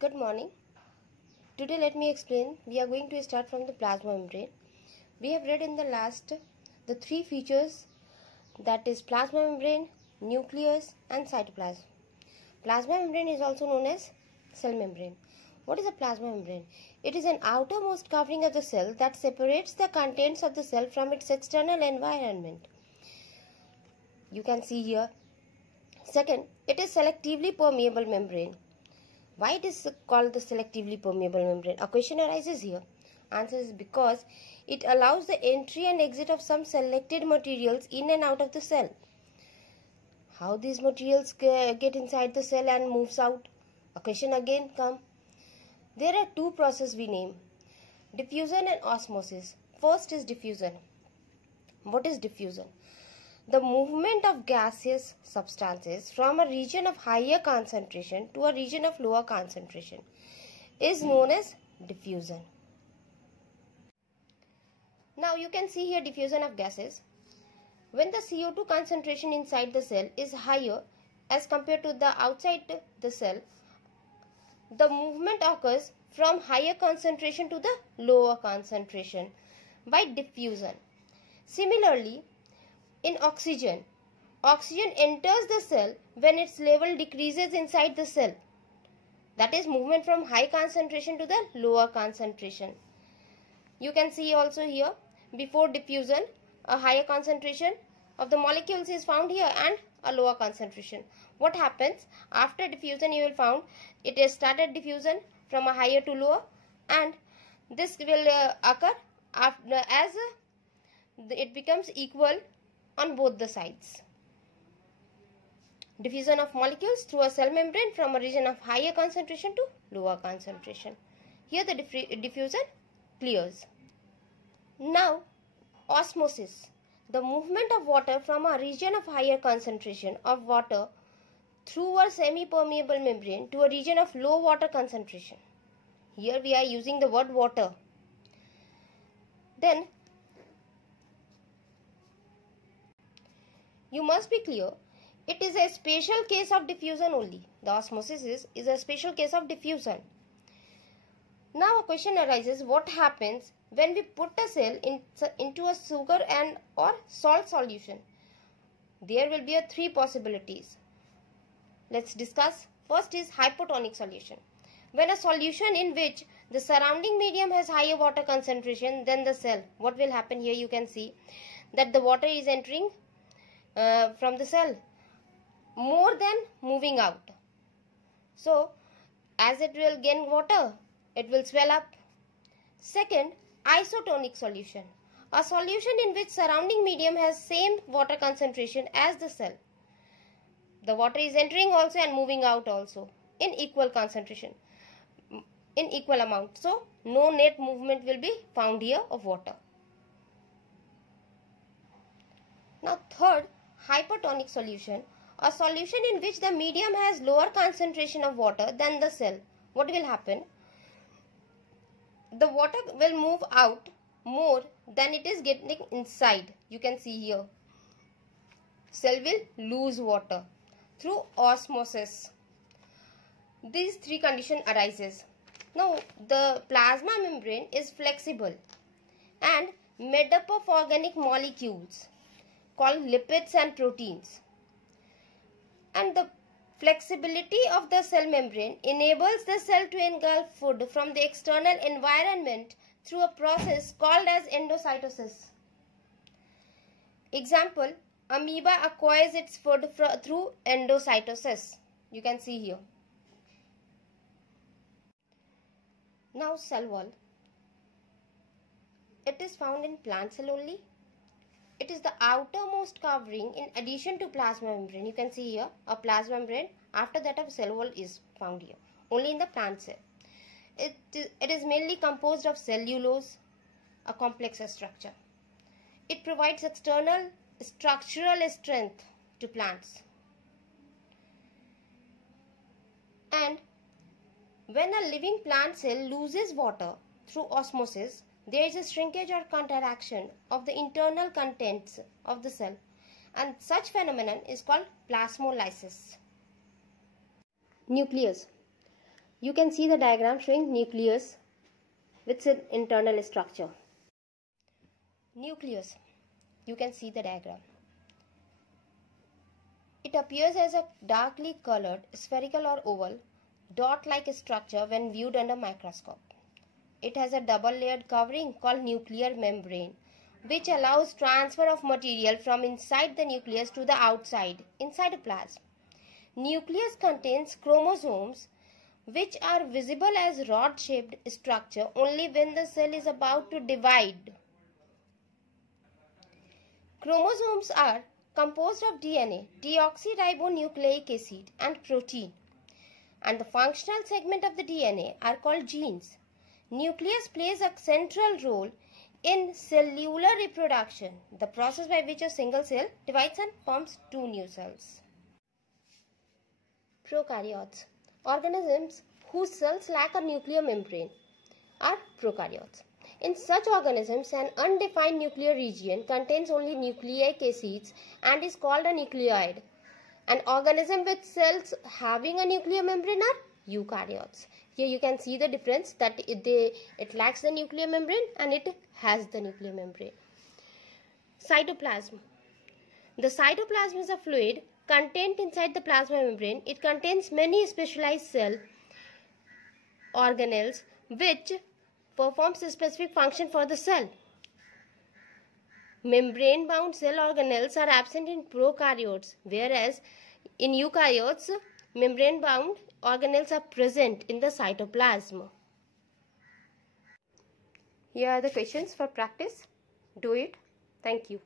Good morning. Today let me explain. We are going to start from the plasma membrane. We have read in the last the three features, that is plasma membrane, nucleus and cytoplasm. Plasma membrane is also known as cell membrane. What is a plasma membrane? It is an outermost covering of the cell that separates the contents of the cell from its external environment. You can see here. Second, it is selectively permeable membrane. Why it is called the selectively permeable membrane? A question arises here. Answer is because it allows the entry and exit of some selected materials in and out of the cell. How these materials get inside the cell and moves out? A question again come. There are two processes we name: diffusion and osmosis. First is diffusion. What is diffusion? The movement of gaseous substances from a region of higher concentration to a region of lower concentration is known as diffusion. Now you can see here diffusion of gases. When the CO2 concentration inside the cell is higher as compared to the outside the cell, the movement occurs from higher concentration to the lower concentration by diffusion. Similarly, in oxygen enters the cell when its level decreases inside the cell. That is movement from high concentration to the lower concentration. You can see also here, before diffusion, a higher concentration of the molecules is found here and a lower concentration. What happens after diffusion? You will find it has started diffusion from a higher to lower, and this will occur after as it becomes equal on both the sides. Diffusion of molecules through a cell membrane from a region of higher concentration to lower concentration. Here the diffusion clears. Now osmosis. The movement of water from a region of higher concentration of water through a semi-permeable membrane to a region of low water concentration. Here we are using the word water. Then you must be clear, it is a special case of diffusion only. The osmosis is a special case of diffusion. Now a question arises, what happens when we put a cell into a sugar and or salt solution? There will be three possibilities. Let's discuss. First is hypotonic solution. When a solution in which the surrounding medium has higher water concentration than the cell, what will happen? Here you can see that the water is entering from the cell more than moving out. So as it will gain water, it will swell up. Second, isotonic solution. A solution in which surrounding medium has same water concentration as the cell. The water is entering also and moving out also in equal concentration, in equal amount. So no net movement will be found here of water. Now third, hypertonic solution. A solution in which the medium has lower concentration of water than the cell. What will happen? The water will move out more than it is getting inside. You can see here. Cell will lose water through osmosis. These three conditions arises. Now the plasma membrane is flexible and made up of organic molecules called lipids and proteins. And the flexibility of the cell membrane enables the cell to engulf food from the external environment through a process called as endocytosis. Example, amoeba acquires its food through endocytosis. You can see here. Now cell wall. It is found in plant cell only. It is the outermost covering in addition to plasma membrane. You can see here a plasma membrane. After that a cell wall is found here. Only in the plant cell. It is mainly composed of cellulose, a complex structure. It provides external structural strength to plants. And when a living plant cell loses water through osmosis, there is a shrinkage or contraction of the internal contents of the cell, and such phenomenon is called plasmolysis. Nucleus. You can see the diagram showing nucleus with its internal structure. Nucleus. You can see the diagram. It appears as a darkly colored, spherical or oval, dot-like structure when viewed under microscope. It has a double-layered covering called nuclear membrane, which allows transfer of material from inside the nucleus to the outside, inside a plasma. Nucleus contains chromosomes, which are visible as rod-shaped structure only when the cell is about to divide. Chromosomes are composed of DNA, deoxyribonucleic acid, and protein, and the functional segment of the DNA are called genes. Nucleus plays a central role in cellular reproduction, the process by which a single cell divides and forms two new cells. Prokaryotes. Organisms whose cells lack a nuclear membrane are prokaryotes. In such organisms, an undefined nuclear region contains only nucleic acids and is called a nucleoid. An organism with cells having a nuclear membrane are eukaryotes. Here you can see the difference, that it lacks the nuclear membrane and it has the nuclear membrane. Cytoplasm. The cytoplasm is a fluid contained inside the plasma membrane. It contains many specialized cell organelles which performs a specific function for the cell. Membrane-bound cell organelles are absent in prokaryotes, whereas in eukaryotes, membrane-bound organelles are present in the cytoplasm. Here are the questions for practice. Do it. Thank you.